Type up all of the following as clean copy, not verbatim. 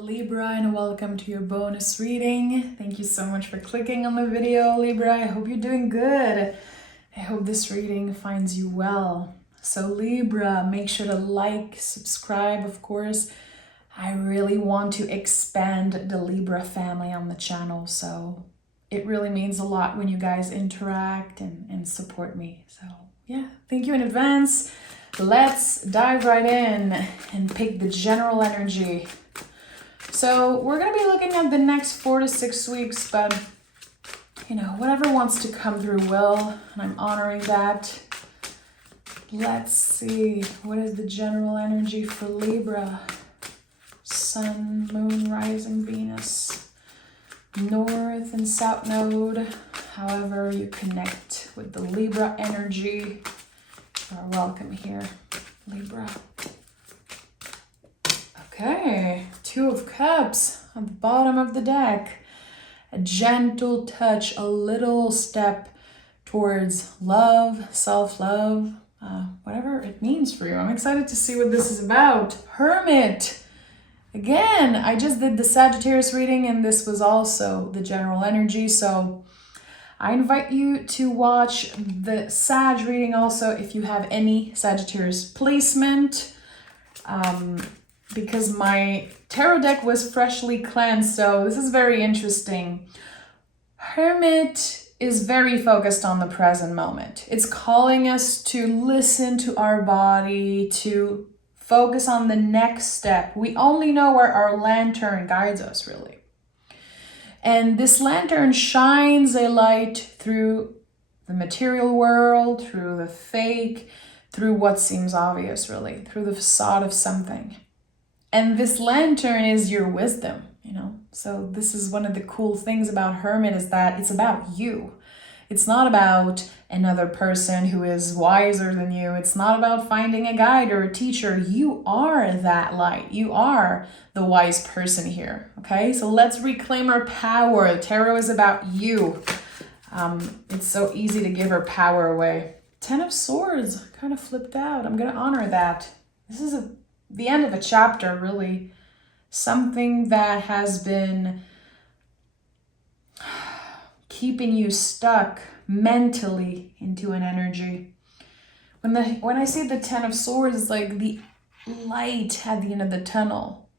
Libra, and welcome to your bonus reading. Thank you so much for clicking on the video, Libra. I hope you're doing good. I hope this reading finds you well. So Libra, make sure to like, subscribe, of course. I really want to expand the Libra family on the channel, so it really means a lot when you guys interact and support me. So yeah, thank you in advance. Let's dive right in and pick the general energy. So we're going to be looking at the next 4 to 6 weeks, but whatever wants to come through will, and I'm honoring that. Let's see, what is the general energy for Libra? Sun, Moon, Rising, Venus, North and South Node. However you connect with the Libra energy, you are welcome here, Libra. Okay, Two of Cups at the bottom of the deck. A gentle touch, a little step towards love, self-love, whatever it means for you. I'm excited to see what this is about. Hermit. Again, I just did the Sagittarius reading and this was also the general energy. So I invite you to watch the Sag reading also if you have any Sagittarius placement. Because my tarot deck was freshly cleansed, so this is very interesting. Hermit is very focused on the present moment. It's calling us to listen to our body, to focus on the next step. We only know where our lantern guides us, really. And this lantern shines a light through the material world, through the fake, through what seems obvious, really, through the facade of something. And this lantern is your wisdom, So this is one of the cool things about Hermit is that it's about you. It's not about another person who is wiser than you. It's not about finding a guide or a teacher. You are that light. You are the wise person here, okay? So let's reclaim our power. Tarot is about you. It's so easy to give our power away. Ten of Swords kind of flipped out. I'm going to honor that. This is the end of a chapter, really. Something that has been keeping you stuck mentally into an energy. When I see the Ten of Swords, it's like the light at the end of the tunnel.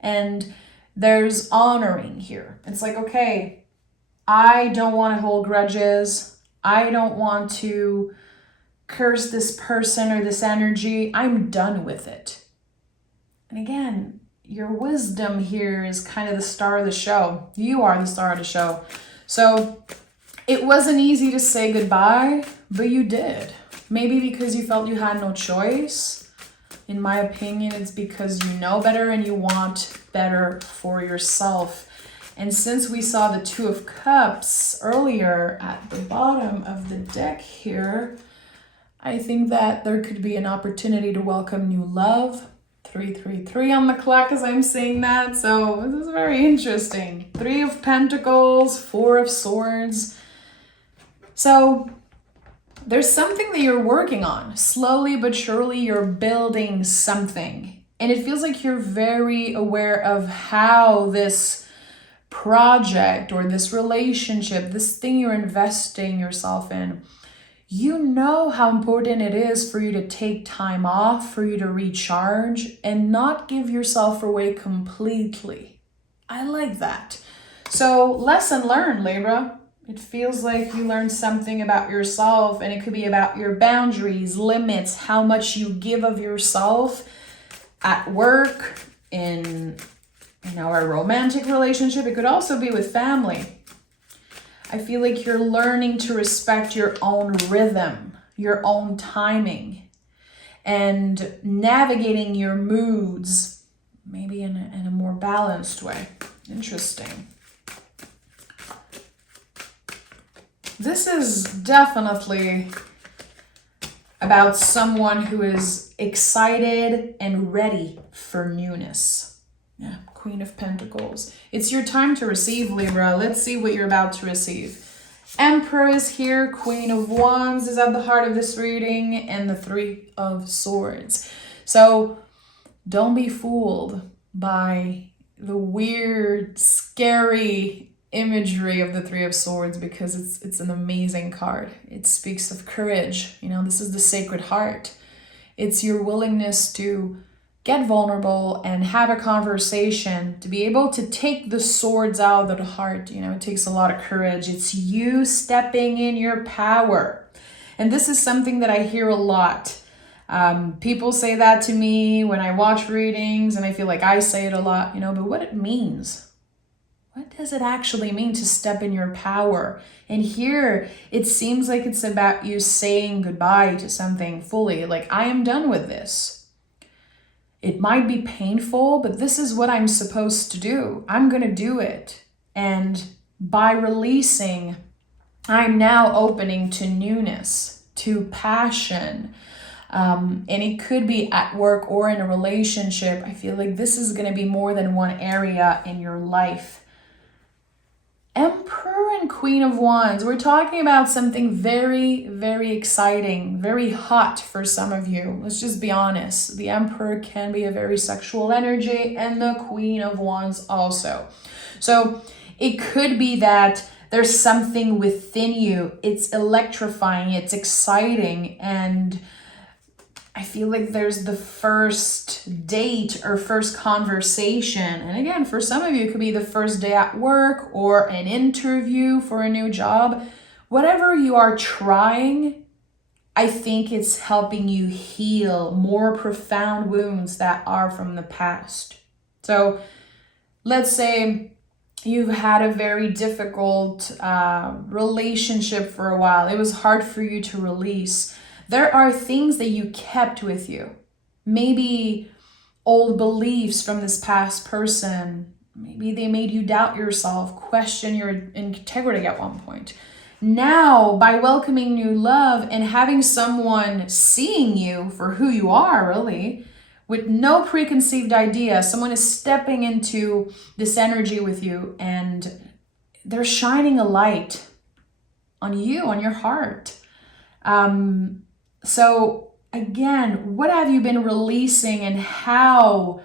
And there's honoring here. It's like, okay, I don't want to hold grudges. I don't want to curse this person or this energy. I'm done with it. And again, your wisdom here is kind of the star of the show. You are the star of the show. So it wasn't easy to say goodbye, but you did. Maybe because you felt you had no choice. In my opinion, it's because you know better and you want better for yourself. And since we saw the Two of Cups earlier at the bottom of the deck here, I think that there could be an opportunity to welcome new love. 333 on the clock as I'm saying that. So this is very interesting. Three of Pentacles, Four of Swords. So there's something that you're working on. Slowly but surely you're building something. And it feels like you're very aware of how this project or this relationship, this thing you're investing yourself in, you know how important it is for you to take time off, for you to recharge and not give yourself away completely. I like that. So lesson learned, Libra. It feels like you learned something about yourself, and it could be about your boundaries, limits, how much you give of yourself at work, in a romantic relationship. It could also be with family. I feel like you're learning to respect your own rhythm, your own timing, and navigating your moods, maybe in a more balanced way. Interesting. This is definitely about someone who is excited and ready for newness. Yeah, Queen of Pentacles. It's your time to receive, Libra. Let's see what you're about to receive. Emperor is here. Queen of Wands is at the heart of this reading. And the Three of Swords. So don't be fooled by the weird, scary imagery of the Three of Swords because it's an amazing card. It speaks of courage. You know, this is the Sacred Heart. It's your willingness to get vulnerable and have a conversation, to be able to take the swords out of the heart. You know, it takes a lot of courage. It's you stepping in your power. And this is something that I hear a lot. People say that to me when I watch readings, and I feel like I say it a lot, you know, but what it means. What does it actually mean to step in your power? And here, it seems like it's about you saying goodbye to something fully. Like, I am done with this. It might be painful, but this is what I'm supposed to do. I'm going to do it. And by releasing, I'm now opening to newness, to passion. And it could be at work or in a relationship. I feel like this is going to be more than one area in your life. Emperor and Queen of Wands. We're talking about something very, very exciting, very hot for some of you. Let's just be honest. The Emperor can be a very sexual energy, and the Queen of Wands also. So it could be that there's something within you. It's electrifying, it's exciting, and I feel like there's the first date or first conversation. And again, for some of you, it could be the first day at work or an interview for a new job. Whatever you are trying, I think it's helping you heal more profound wounds that are from the past. So let's say you've had a very difficult relationship for a while. It was hard for you to release. There are things that you kept with you. Maybe old beliefs from this past person. Maybe they made you doubt yourself, question your integrity at one point. Now, by welcoming new love and having someone seeing you for who you are, really, with no preconceived idea, someone is stepping into this energy with you and they're shining a light on you, on your heart. So again, what have you been releasing and how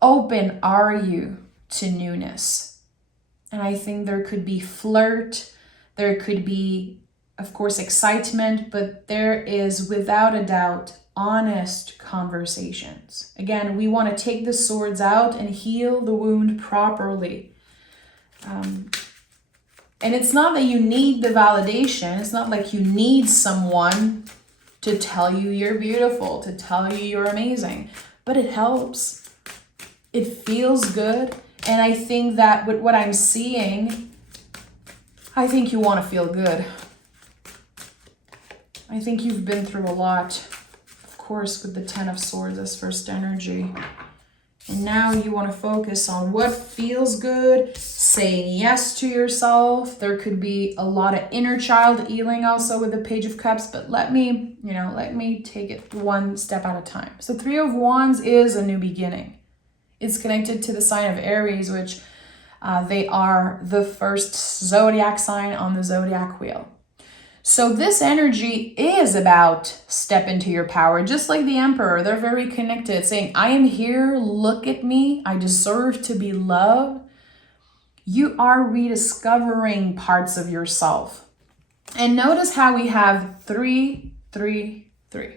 open are you to newness? And I think there could be flirt, there could be, of course, excitement, but there is without a doubt honest conversations. Again, we want to take the swords out and heal the wound properly. And it's not that you need the validation. It's not like you need someone to tell you you're beautiful, to tell you you're amazing, but it helps. It feels good. And I think that with what I'm seeing, I think you want to feel good. I think you've been through a lot, of course, with the Ten of Swords as first energy. And now you want to focus on what feels good, saying yes to yourself. There could be a lot of inner child healing also with the Page of Cups, but let me take it one step at a time. So Three of Wands is a new beginning. It's connected to the sign of Aries, which they are the first zodiac sign on the zodiac wheel. So this energy is about step into your power, just like the Emperor. They're very connected, saying, I am here, look at me, I deserve to be loved. You are rediscovering parts of yourself. And notice how we have 3, 3, 3.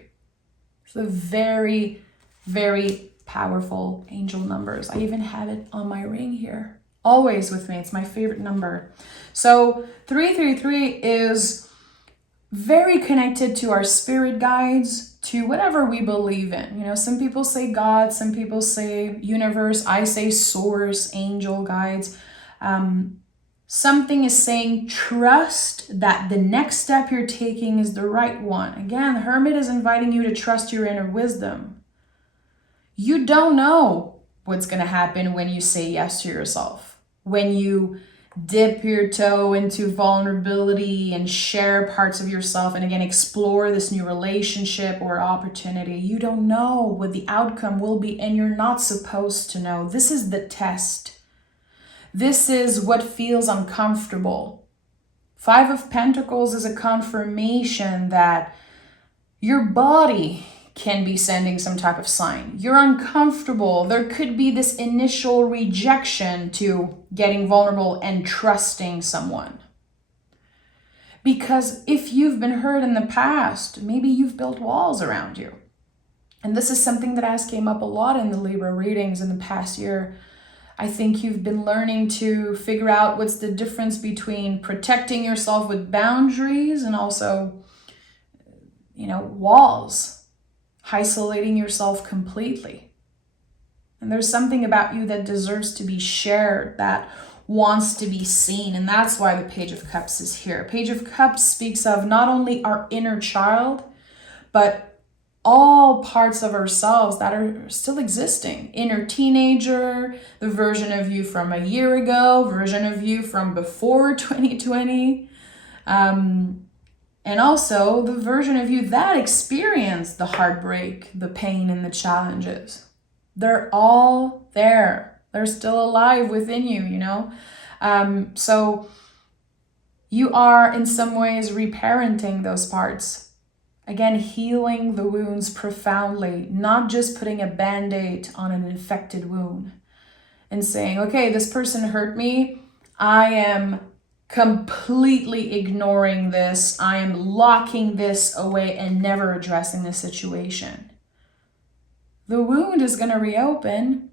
So very, very powerful angel numbers. I even have it on my ring here. Always with me, it's my favorite number. So 333 is very connected to our spirit guides, to whatever we believe in. You know, some people say God, some people say universe, I say source, angel guides. Something is saying trust that the next step you're taking is the right one. Again, the Hermit is inviting you to trust your inner wisdom. You don't know what's going to happen when you say yes to yourself, when you dip your toe into vulnerability and share parts of yourself and again explore this new relationship or opportunity. You don't know what the outcome will be and you're not supposed to know. This is the test. This is what feels uncomfortable. 5 of Pentacles is a confirmation that your body can be sending some type of sign. You're uncomfortable. There could be this initial rejection to getting vulnerable and trusting someone. Because if you've been hurt in the past, maybe you've built walls around you. And this is something that has came up a lot in the Libra readings in the past year. I think you've been learning to figure out what's the difference between protecting yourself with boundaries and also, walls. Isolating yourself completely. And there's something about you that deserves to be shared, that wants to be seen. And that's why the Page of Cups is here. Page of Cups speaks of not only our inner child, but all parts of ourselves that are still existing. Inner teenager, the version of you from a year ago, version of you from before 2020. And also the version of you that experienced the heartbreak, the pain, and the challenges. They're all there. They're still alive within you, So you are in some ways reparenting those parts. Again, healing the wounds profoundly, not just putting a Band-Aid on an infected wound and saying, okay, this person hurt me. I am completely ignoring this. I am locking this away and never addressing the situation. The wound is going to reopen.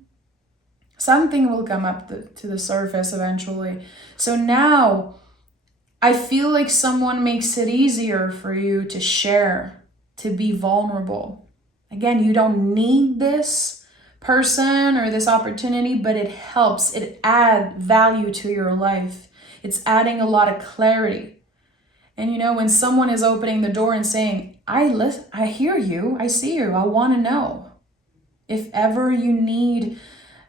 Something will come up to the surface eventually. So now I feel like someone makes it easier for you to share, to be vulnerable. Again, you don't need this person or this opportunity, but it helps. It adds value to your life. It's adding a lot of clarity. And when someone is opening the door and saying, I hear you, I see you, I want to know. If ever you need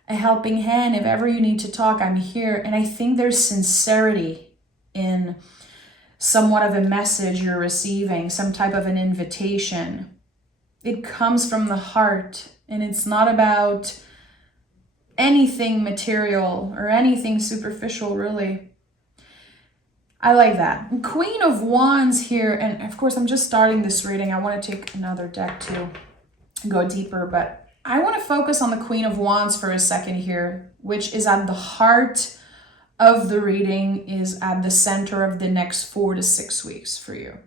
a helping hand, if ever you need to talk, I'm here. And I think there's sincerity in somewhat of a message you're receiving, some type of an invitation. It comes from the heart, and it's not about anything material or anything superficial, really. I like that. Queen of Wands here, and of course I'm just starting this reading. I want to take another deck to go deeper, but I want to focus on the Queen of Wands for a second here, which is at the heart of the reading, is at the center of the next 4 to 6 weeks for you.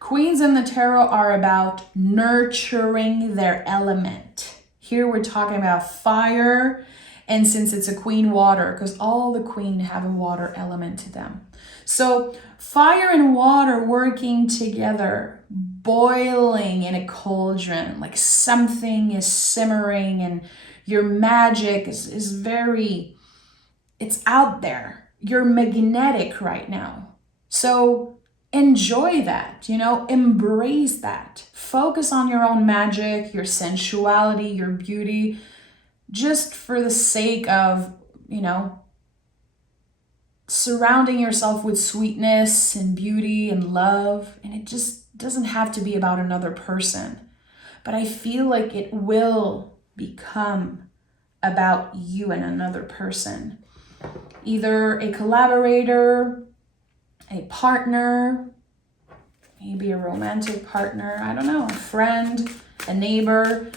Queens in the tarot are about nurturing their element. Here we're talking about fire, and since it's a queen, water, because all the queen have a water element to them. So fire and water working together, boiling in a cauldron, like something is simmering and your magic is very, it's out there. You're magnetic right now. So enjoy that, embrace that. Focus on your own magic, your sensuality, your beauty, just for the sake of, surrounding yourself with sweetness and beauty and love. And it just doesn't have to be about another person. But I feel like it will become about you and another person. Either a collaborator, a partner, maybe a romantic partner, I don't know, a friend, a neighbor.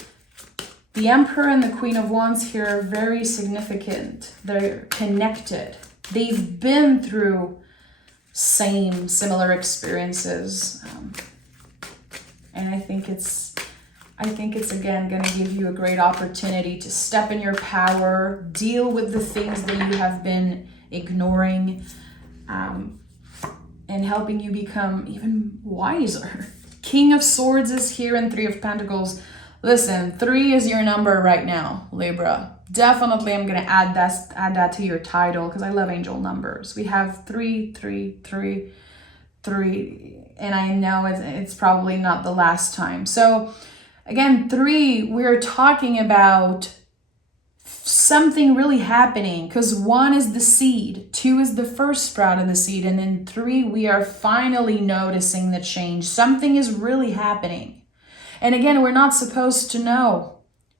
The Emperor and the Queen of Wands here are very significant. They're connected. They've been through similar experiences. And I think it's again going to give you a great opportunity to step in your power, deal with the things that you have been ignoring, and helping you become even wiser. King of Swords is here and Three of Pentacles. Listen, 3 is your number right now, Libra. Definitely I'm going to add that to your title because I love angel numbers. We have 3, 3, 3, 3, and I know it's probably not the last time. So again, 3, we're talking about something really happening because 1 is the seed, 2 is the first sprout of the seed, and then 3, we are finally noticing the change. Something is really happening. And again, we're not supposed to know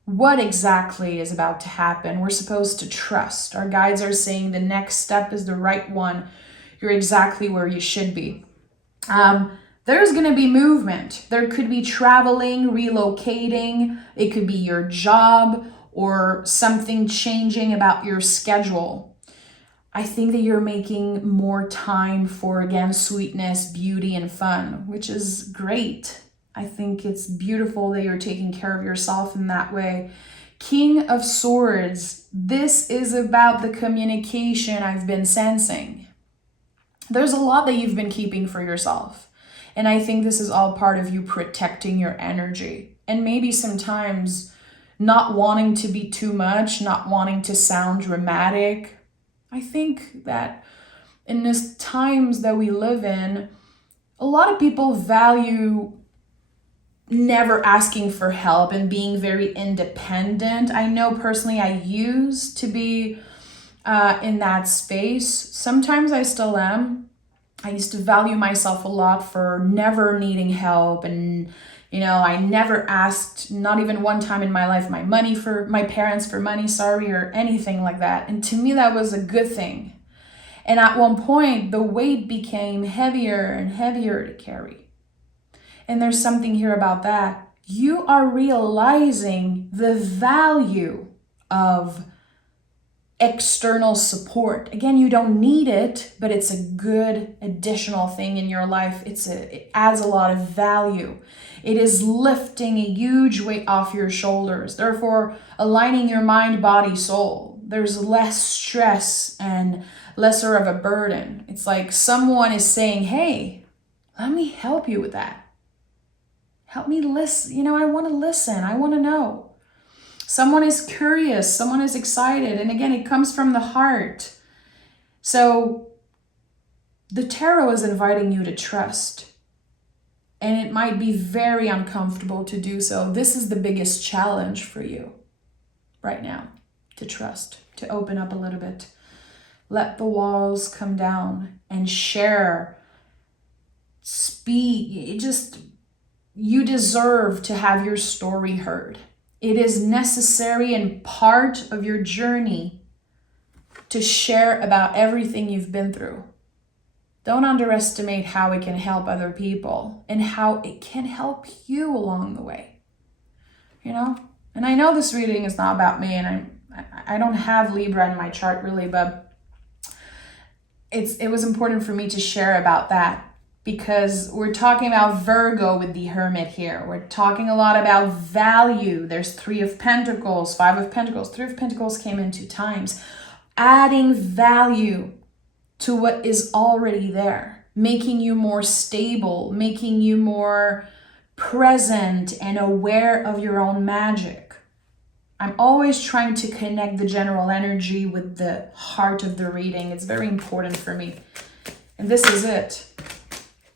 what exactly is about to happen. We're supposed to trust. Our guides are saying the next step is the right one. You're exactly where you should be. there's going to be movement. There could be traveling, relocating. It could be your job or something changing about your schedule. I think that you're making more time for, again, sweetness, beauty, and fun, which is great. I think it's beautiful that you're taking care of yourself in that way. King of Swords, this is about the communication I've been sensing. There's a lot that you've been keeping for yourself. And I think this is all part of you protecting your energy. And maybe sometimes not wanting to be too much, not wanting to sound dramatic. I think that in these times that we live in, a lot of people value never asking for help and being very independent. I know personally I used to be in that space. Sometimes I still am. I used to value myself a lot for never needing help, and I never asked, not even one time in my life, my parents for money, or anything like that. And to me, that was a good thing. And at one point, the weight became heavier and heavier to carry. And there's something here about that. You are realizing the value of external support. Again, you don't need it, but it's a good additional thing in your life. It adds a lot of value. It is lifting a huge weight off your shoulders. Therefore, aligning your mind, body, soul. There's less stress and lesser of a burden. It's like someone is saying, hey, let me help you with that. Help me listen. I want to listen. I want to know. Someone is curious. Someone is excited. And again, it comes from the heart. So the tarot is inviting you to trust. And it might be very uncomfortable to do so. This is the biggest challenge for you right now, to trust, to open up a little bit. Let the walls come down and share. Speak. You deserve to have your story heard. It is necessary and part of your journey to share about everything you've been through. Don't underestimate how it can help other people and how it can help you along the way. And I know this reading is not about me, and I don't have Libra in my chart really, but it was important for me to share about that. Because we're talking about Virgo with the Hermit here. We're talking a lot about value. There's 3 of Pentacles, 5 of Pentacles. 3 of Pentacles came in 2 times. Adding value to what is already there. Making you more stable. Making you more present and aware of your own magic. I'm always trying to connect the general energy with the heart of the reading. It's very important for me. And this is it.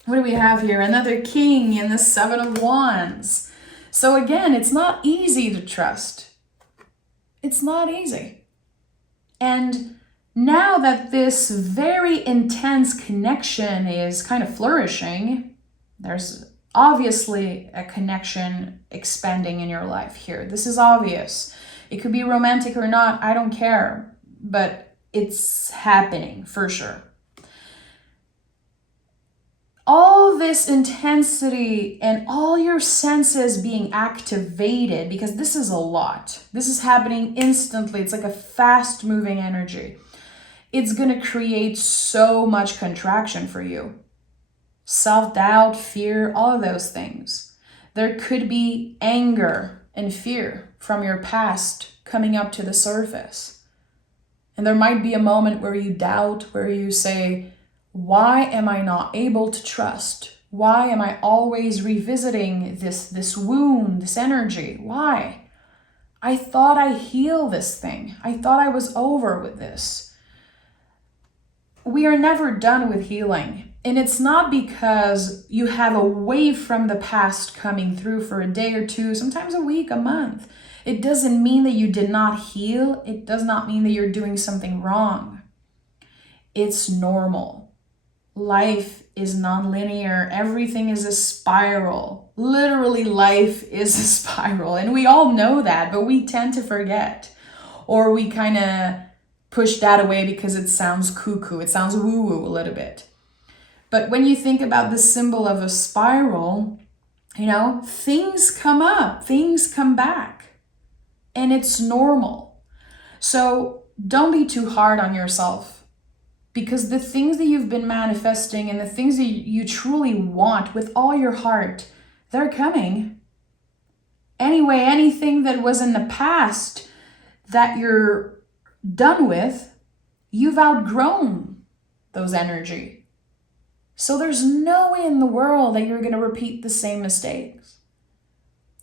What do we have here? Another king and the 7 of Wands. So again, it's not easy to trust. It's not easy. And now that this very intense connection is kind of flourishing, there's obviously a connection expanding in your life here. This is obvious. It could be romantic or not, I don't care. But it's happening for sure. All this intensity and all your senses being activated, because this is a lot. This is happening instantly. It's like a fast moving energy. It's going to create so much contraction for you. Self-doubt, fear, all of those things. There could be anger and fear from your past coming up to the surface. And there might be a moment where you doubt, where you say, why am I not able to trust? Why am I always revisiting this wound, this energy? Why? I thought I healed this thing. I thought I was over with this. We are never done with healing. And it's not because you have a wave from the past coming through for a day or two, sometimes a week, a month. It doesn't mean that you did not heal. It does not mean that you're doing something wrong. It's normal. Life is non-linear. Everything is a spiral. Literally, life is a spiral. And we all know that, but we tend to forget. Or we kind of push that away because it sounds cuckoo. It sounds woo-woo a little bit. But when you think about the symbol of a spiral, you know, things come up, things come back, and it's normal. So don't be too hard on yourself, because the things that you've been manifesting and the things that you truly want with all your heart, they're coming. Anyway, anything that was in the past that you're done with, you've outgrown those energy. So there's no way in the world that you're going to repeat the same mistakes.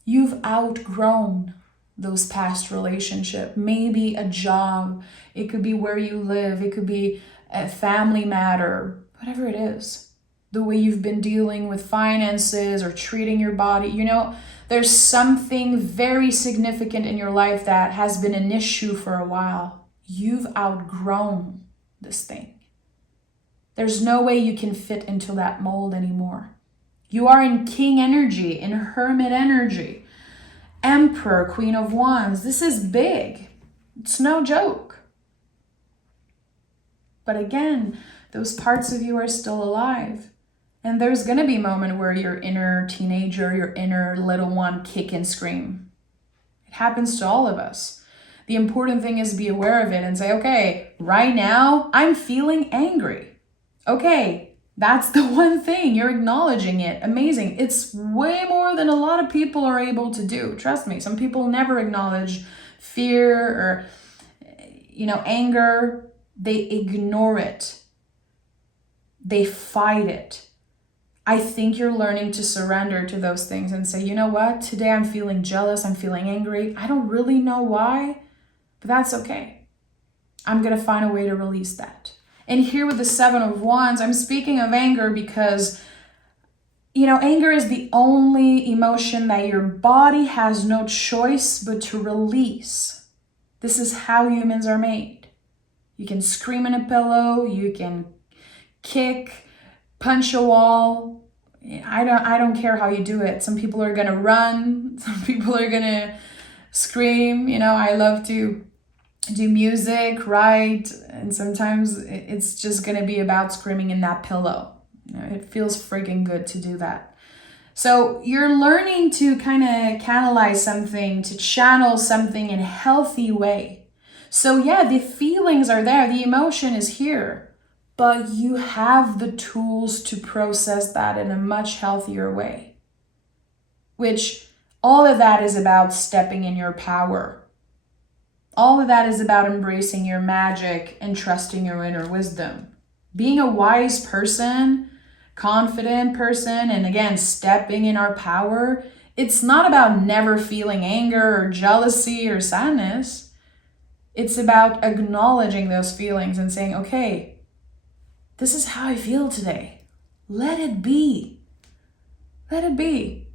You've outgrown those past relationships. Maybe a job, it could be where you live, it could be a family matter, whatever it is. The way you've been dealing with finances or treating your body, you know, there's something very significant in your life that has been an issue for a while. You've outgrown this thing. There's no way you can fit into that mold anymore. You are in king energy, in hermit energy, emperor, queen of wands. This is big. It's no joke. But again, those parts of you are still alive. And there's going to be a moment where your inner teenager, your inner little one kick and scream. It happens to all of us. The important thing is be aware of it and say, okay, right now I'm feeling angry. Okay, that's the one thing. You're acknowledging it. Amazing. It's way more than a lot of people are able to do. Trust me, some people never acknowledge fear or, you know, anger. They ignore it. They fight it. I think you're learning to surrender to those things and say, you know what? Today I'm feeling jealous. I'm feeling angry. I don't really know why, but that's okay. I'm going to find a way to release that. And here with the 7 of Wands, I'm speaking of anger because, you know, anger is the only emotion that your body has no choice but to release. This is how humans are made. You can scream in a pillow, you can kick, punch a wall. I don't care how you do it. Some people are gonna run, some people are gonna scream. You know, I love to do music, write, and sometimes it's just gonna be about screaming in that pillow. You know, it feels freaking good to do that. So you're learning to kind of canalize something, to channel something in a healthy way. So yeah, the feelings are there, the emotion is here, but you have the tools to process that in a much healthier way. Which all of that is about stepping in your power. All of that is about embracing your magic and trusting your inner wisdom. Being a wise person, confident person, and again, stepping in our power, it's not about never feeling anger or jealousy or sadness. It's about acknowledging those feelings and saying, okay, this is how I feel today. Let it be. Let it be.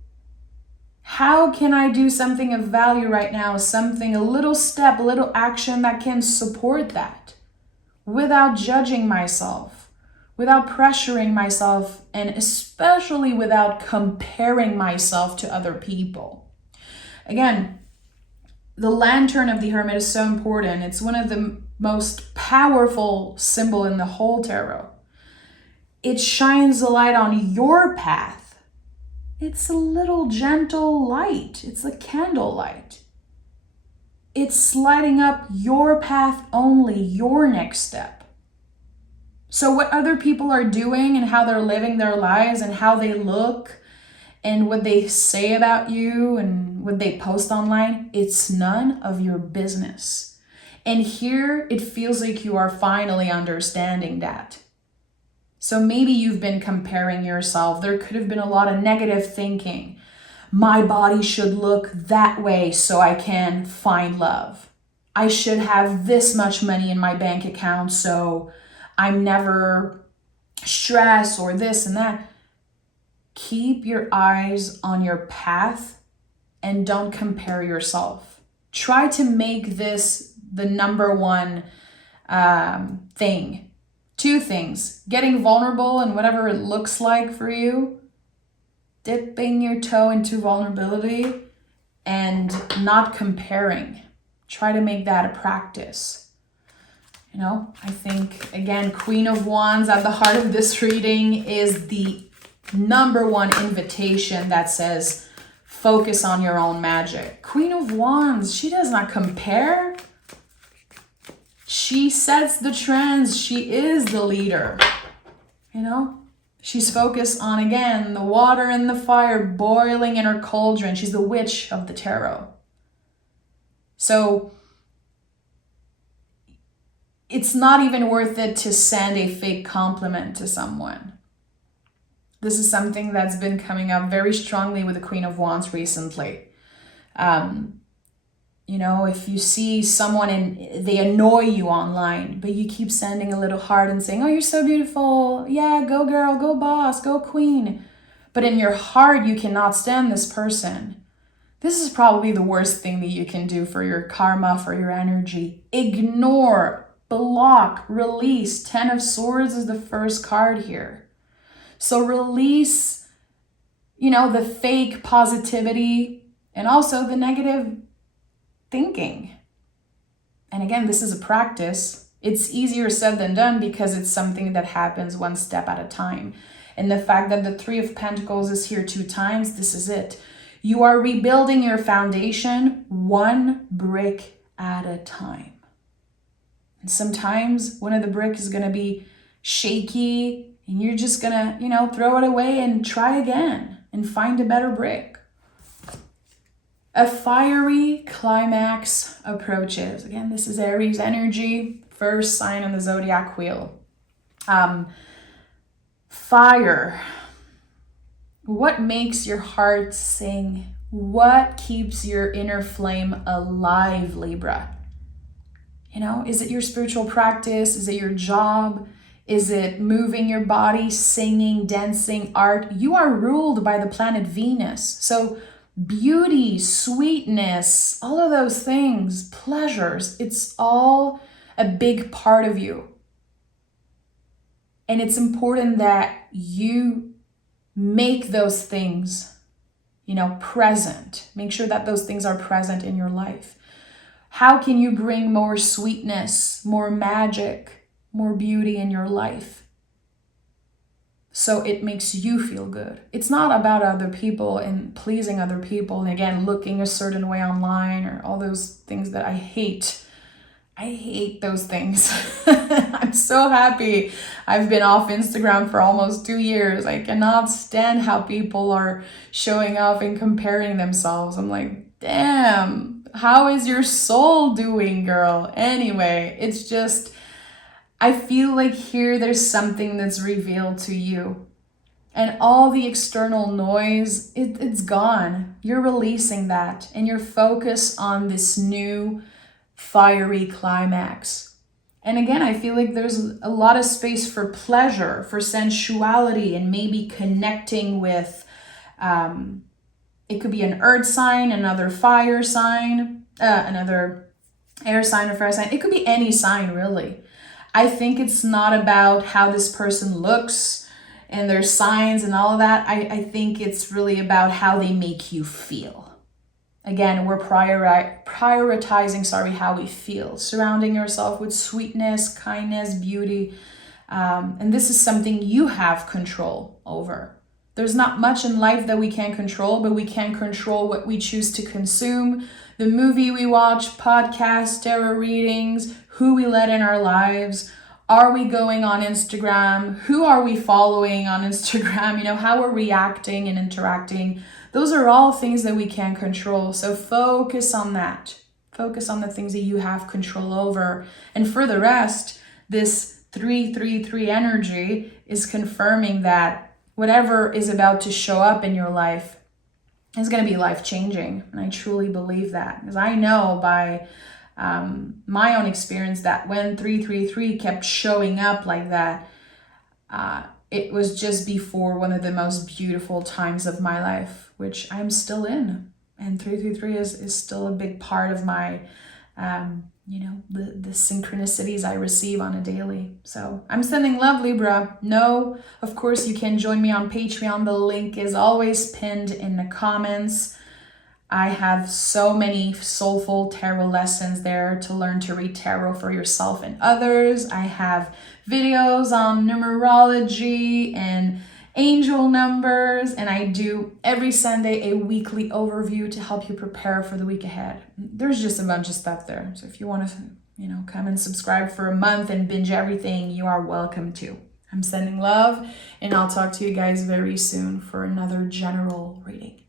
How can I do something of value right now? Something, a little step, a little action that can support that without judging myself, without pressuring myself, and especially without comparing myself to other people. Again, the lantern of the hermit is so important. It's one of the most powerful symbols in the whole tarot. It shines a light on your path. It's a little gentle light. It's a candle light. It's lighting up your path only, your next step. So what other people are doing and how they're living their lives and how they look and what they say about you and what they post online, it's none of your business. And here it feels like you are finally understanding that. So maybe you've been comparing yourself. There could have been a lot of negative thinking. My body should look that way so I can find love. I should have this much money in my bank account so I'm never stressed or this and that. Keep your eyes on your path and don't compare yourself. Try to make this the number one thing. 2 things, getting vulnerable and whatever it looks like for you, dipping your toe into vulnerability and not comparing. Try to make that a practice. You know, I think, again, Queen of Wands at the heart of this reading is the number one invitation that says, focus on your own magic. Queen of Wands, she does not compare. She sets the trends. She is the leader. You know, she's focused on, again, the water and the fire boiling in her cauldron. She's the witch of the tarot. So it's not even worth it to send a fake compliment to someone. This is something that's been coming up very strongly with the Queen of Wands recently. You know, if you see someone and they annoy you online, but you keep sending a little heart and saying, oh, you're so beautiful. Yeah, go girl, go boss, go queen. But in your heart, you cannot stand this person. This is probably the worst thing that you can do for your karma, for your energy. Ignore, block, release. 10 of Swords is the first card here. So release, you know, the fake positivity and also the negative thinking. And again, this is a practice. It's easier said than done because it's something that happens one step at a time. And the fact that the 3 of Pentacles is here 2 times, this is it. You are rebuilding your foundation one brick at a time. And sometimes one of the bricks is going to be shaky and you're just going to, you know, throw it away and try again and find a better brick. A fiery climax approaches. Again, this is Aries energy, first sign on the zodiac wheel. Fire. What makes your heart sing? What keeps your inner flame alive, Libra? You know, is it your spiritual practice? Is it your job? Is it moving your body, singing, dancing, art? You are ruled by the planet Venus. So beauty, sweetness, all of those things, pleasures, it's all a big part of you. And it's important that you make those things, you know, present. Make sure that those things are present in your life. How can you bring more sweetness, more magic, more beauty in your life so it makes you feel good? It's not about other people and pleasing other people. And again, looking a certain way online or all those things that I hate. I hate those things. I'm so happy I've been off Instagram for almost 2 years. I cannot stand how people are showing off and comparing themselves. I'm like, damn, how is your soul doing, girl? Anyway, it's just, I feel like here there's something that's revealed to you. And all the external noise, it's gone. You're releasing that and you're focused on this new fiery climax. And again, I feel like there's a lot of space for pleasure, for sensuality, and maybe connecting with, it could be an earth sign, another fire sign, another air sign or fire sign. It could be any sign, really. I think it's not about how this person looks and their signs and all of that. I think it's really about how they make you feel. Again, we're prioritizing, how we feel, surrounding yourself with sweetness, kindness, beauty. And this is something you have control over. There's not much in life that we can't control, but we can control what we choose to consume, the movie we watch, podcasts, tarot readings, who we let in our lives. Are we going on Instagram? Who are we following on Instagram? You know, how we're reacting and interacting. Those are all things that we can control. So focus on that. Focus on the things that you have control over. And for the rest, this 333 energy is confirming that whatever is about to show up in your life is going to be life-changing. And I truly believe that. Because I know by my own experience that when 333 kept showing up like that, it was just before one of the most beautiful times of my life, which I'm still in. And 333 is still a big part of my, the synchronicities I receive on a daily. So I'm sending love, Libra. No, of course, you can join me on Patreon. The link is always pinned in the comments. I have so many soulful tarot lessons there to learn to read tarot for yourself and others. I have videos on numerology and angel numbers, and I do every Sunday a weekly overview to help you prepare for the week ahead. There's just a bunch of stuff there. So if you want to, come and subscribe for a month and binge everything, you are welcome to. I'm sending love, and I'll talk to you guys very soon for another general reading.